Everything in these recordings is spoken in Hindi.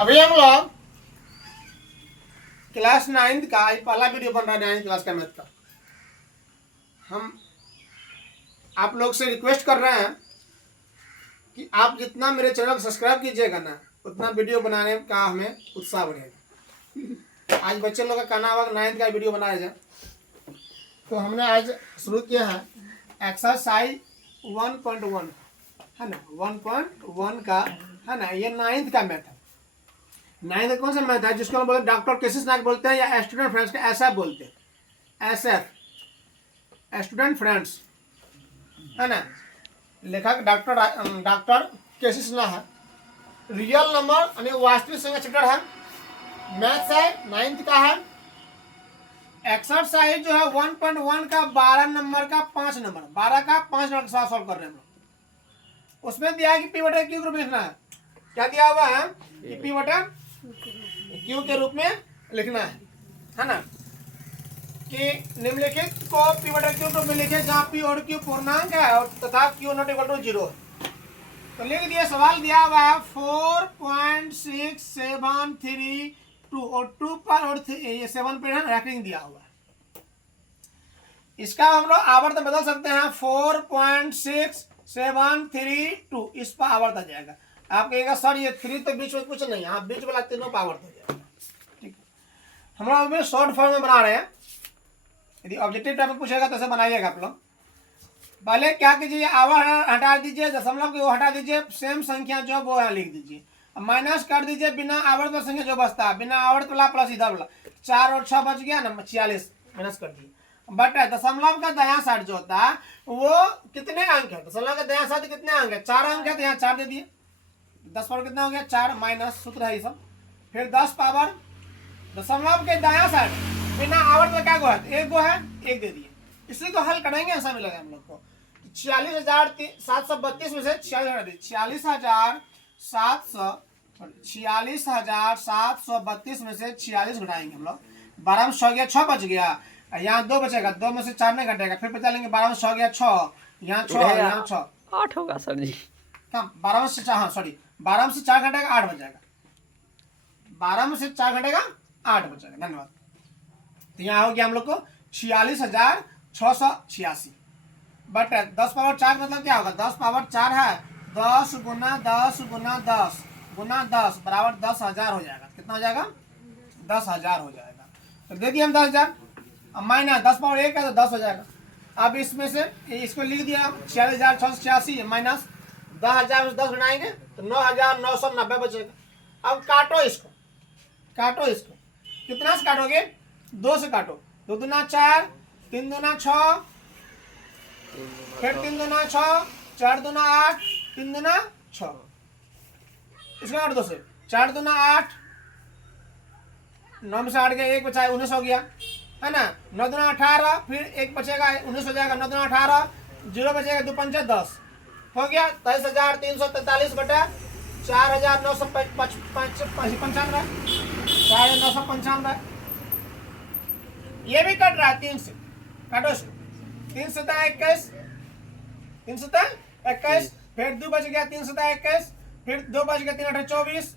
अभी हम लोग क्लास 9th का ये पहला वीडियो बन रहा है 9th क्लास का मैथ का। हम आप लोग से रिक्वेस्ट कर रहे हैं कि आप जितना मेरे चैनल को सब्सक्राइब कीजिएगा ना, उतना वीडियो बनाने का हमें उत्साह बढ़ेगा। आज बच्चे लोग का कहना होगा 9th का वीडियो बनाया जाए, तो हमने आज शुरू किया है एक्सरसाइज 1.1 है ना, 1.1 का है ना। ये 9th का मैथ है। 9th कौन सा मैथ है जिसको हम बोलते हैं डॉक्टर केसेस नाग बोलते हैं या स्टूडेंट फ्रेंड्स का ऐसा बोलते हैं, एसएफ स्टूडेंट फ्रेंड्स है ना। लेखक डॉक्टर केसेस ना है। रियल नंबर यानी वास्तविक संख्या चैप्टर है, मैथ्स है, 9th का है। एक्सरसाइज जो है 1.1 का 12 नंबर का 5 नंबर 12 का 5 नंबर के साथ सॉल्व कर रहे हैं हम लोग। उसमें दिया है कि पी बटा क्यू के रूप में लिखना है। क्या दिया हुआ है कि पी बटा क्यू के रूप में लिखना है ना। कि निम्नलिखित को पी बटा क्यू के रूप में लिखे जहाँ पी और क्यू पूर्णांक है और तथा क्यू नॉट इक्वल टू 0 है। तो लिख दिया, सवाल दिया हुआ है 4.6732 और 2 पर और 7 पर रैंकिंग दिया हुआ है। इसका हम लोग आवर्त बदल सकते हैं 4.6732 इस पर आवर्त आ जाएगा। आप कहिएगा सर ये 3 तो बीच में कुछ नहीं है, हाँ बीच वाला तीनों पर आवर्त हो जाएगा। ठीक है, हम लोग अभी शॉर्ट फॉर्म में बना रहे हैं। यदि ऑब्जेक्टिव टाइप में पूछेगा तो ऐसे बनाइएगा आप लोग। पहले क्या कीजिए, आवर्त हटा दीजिए, दशमलव की वो हटा दीजिए, सेम संख्या जो वो यहाँ लिख दीजिए। माइनस कर दीजिए बिना आवर्त वाला संख्या जो बचता है, बिना आवर्त वाला प्लस इधर वाला 4 और 6 बच गया ना, 46 माइनस कर दिए। बट दशमलव का दायां साइड जो होता है वो कितने अंक है, दशमलव का दायां साइड कितने अंक है, 4 अंक है, तो यहाँ 4 दे दिए। 10 पावर कितना हो गया 4 माइनस सूत्र है ये सब। फिर 10 पावर दशमलव के दायां साइड बिना आवर्त में क्या गो है, एक गो है, एक दे दिए। इसी को हल करेंगे, ऐसा मिलेगा हम लोग को 46,732 में से 46,732 में से 46 घटाएंगे हम लोग। 12 में 6 गया 6 बच गया, यहाँ 2 बचेगा, 2 में से 4 नहीं घटेगा। फिर बचा लेंगे 12 में 6 गया 6, यहाँ 6 यहाँ 6 8 होगा सर जी। कम 12 में से 4, हाँ सॉरी 12 में से 4 घटेगा 8 बच जाएगा। 12 में से 4 घटेगा 8 बच जाएगा। धन्यवाद। तो यहाँ हो गया हम लोग को 46,686। बट 10 पावर 4 मतलब क्या होगा, 10 पावर 4 है, 10 गुना 10 गुना 10 गुना 10 बराबर 10,000 हो जाएगा। कितना हो जाएगा 10,000 हो जाएगा। तो दे दिए हम 10,000। अब माइनस 10 पावर 1 है तो 10 हो जाएगा। अब इसमें से इसको लिख दिया 46,686 माइनस 10,000 में 10 बनाएंगे तो 9,990 बचेगा। अब काटो इसको, काटो इसको। कितना से काटोगे, 2 से काटो। 2 दूना 4, 3 दूना 6, फिर 3 दूना 6, 4 दूना 8, 3 दूना 6। इसको काट 2 से, 4 दूना 8, 9 में से 8 गया, 1 बचा 19 हो गया है ना। 9 दूना 18, फिर 1 बचेगा 19 हो जाएगा। 9 दूना 18, 0 बचेगा, 2 पंचे 10 हो गया। 23,343 बटा 4,995, 4,995। ये भी कट रहा है 3 से, काटो इसको। 3 सता 21, 3 सता 21, फिर 2 बच गया 3 सता 21, फिर 2 बच गया 3 अठा 24,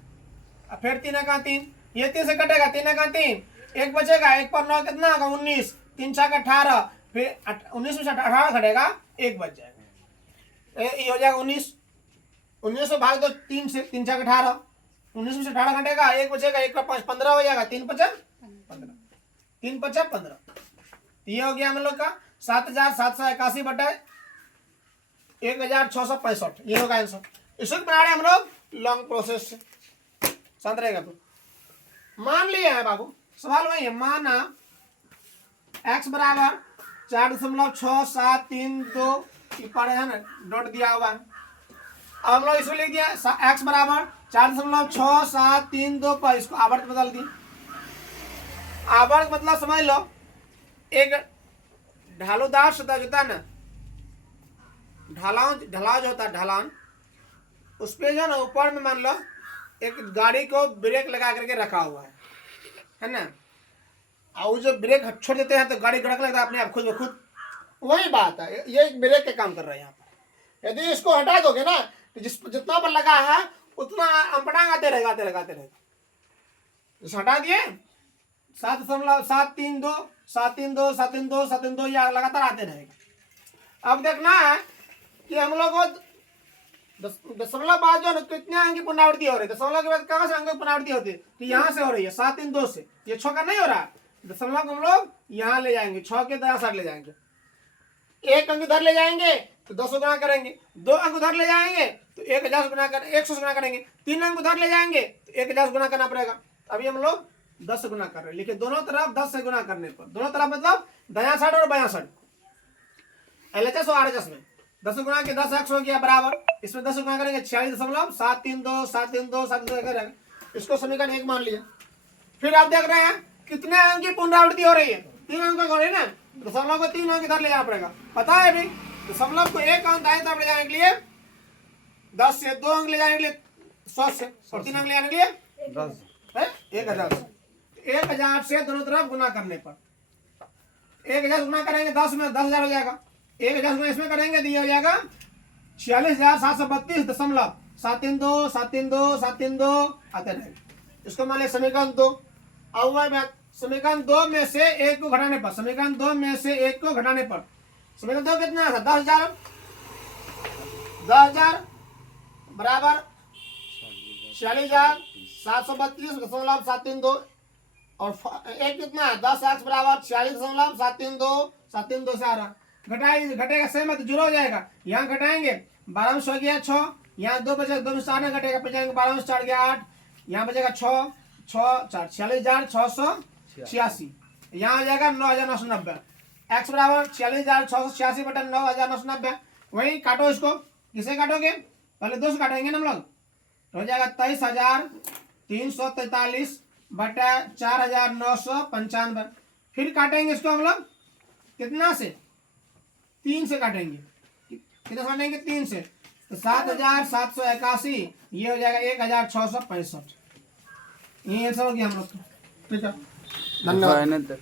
फिर 3 का 3, ये 3 से कटेगा 3 का 3, 1 बचेगा, 1 पर 9 कितना होगा 19, 3 6 का 18, फिर 19 में से 18 घटेगा 1 बच जाएगा, ये हो जाएगा 19। 19 से भाग दो 3 से, 3 6 का 18, 19 में से 18 घटेगा, 1 बचेगा, 1 का 5 15 हो जाएगा, 3 5 15, 3 5 15। ये हो गया हम लोग का 7,781 बटा 1,665। ये होगा आंसर। इसको बना रहे हम लोग लॉन्ग प्रोसेस से, शांत रहेगा। तो मान लिया है बाबू, सवाल वही है। माना x बराबर 4.6732 पर है ना, डॉट दिया हुआ है। अब हम लोग इसको लिख दिया x बराबर 4.6732 पर, इसको आवर्त बदल दी। आवर्त मतलब समझ लो एक ढालूदार सतह होता है ना, ढलान जो होता है ढलान, उस पे जो ना ऊपर में मान लो एक गाड़ी को ब्रेक लगा करके रखा हुआ है ना। और जो ब्रेक छोड़ देते हैं तो गाड़ी गड़क लगता है अपने आप खुद ब खुद। वही बात है, ये एक ब्रेक का काम कर रहा है यहाँ पर। यदि इसको हटा दोगे ना तो जितना पर लगा है उतना अंपटांग आते रहेगा आते रहेगा आते रहेगा। तो हटा दिए 7.732 732 732 732 ये लगातार आते रहेगा। अब देखना है कि हम लोग को दशमलव बाद जो है कितने अंक की पुनरावृत्ति हो रही है। दशमलव के बाद कहाँ से अंक की पुनरावृत्ति होती है, तो यहाँ से हो रही है 732 से। ये 6 का नहीं हो रहा है, दशमलव को हम लोग यहाँ ले जाएंगे, 6 के 10 ले जाएंगे। 1 अंक उधर ले जाएंगे तो 10 गुना करेंगे, 2 अंक उधर ले जाएंगे तो 1000 गुना कर 100 गुना करेंगे, 3 अंक उधर ले जाएंगे तो 1000 गुना करना पड़ेगा। अभी हम लोग 10 गुना कर रहे हैं, लिखिए दोनों तरफ 10 से गुना करने पर, दोनों तरफ मतलब दायां साइड और बायां साइड LHS और RHS में 10 गुना के 10x हो गया बराबर, इसमें 10 गुना करेंगे 46.732 732 732 करेंगे, इसको समीकरण 1 मान लिया। फिर आप देख रहे हैं कितने अंक की पुनरावृत्ति हो रही है, 3 अंक हो रही है ना, दशमलव को 3 अंक इधर ले जाना पड़ेगा। पता है अभी दशमलव को 1 अंक दाएं तरफ ले जाने के लिए 10 से, 2 अंक ले जाने के लिए 100 से, और 3 अंक ले जाने के लिए 1000 से। 1000 से दोनों तरफ गुना करने पर 1000 गुना करेंगे 10 में 10,000 हो जाएगा, 1000 गुना इसमें करेंगे तो ये हो जाएगा 46,732.732 732 732 आते रहेगा। इसको मान लिया समीकरण 2। अब समीकरण 2 में से 1 को घटाने पर, समीकरण 2 में से 1 को घटाने पर समीकरण 2 कितना था 10,000 बराबर 46,732.732 और 1 कितना है 10x बराबर 46,732 732 से आ रहा, घटेगा सेम है तो 0 हो जाएगा। यहाँ घटाएंगे 12 में 100 गया 6, यहाँ 2 बचेगा 2 में 4 में घटेगा 12 में 4 गया 8, यहाँ बचेगा 6 4 46,686, यहाँ आ जाएगा 9,990। x बराबर 46,686 बटा 9,990। वही काटो इसको, किसे काटोगे पहले 2 से काटेंगे ना हम लोग, हो जाएगा 23,343 बटा 4,995। फिर काटेंगे इसको हम लोग कितना से 3 से काटेंगे, कितना काटेंगे 3 से तो 7,781, ये हो जाएगा 1,665। ये आंसर हो गया हम लोग। ठीक है, धन्यवाद।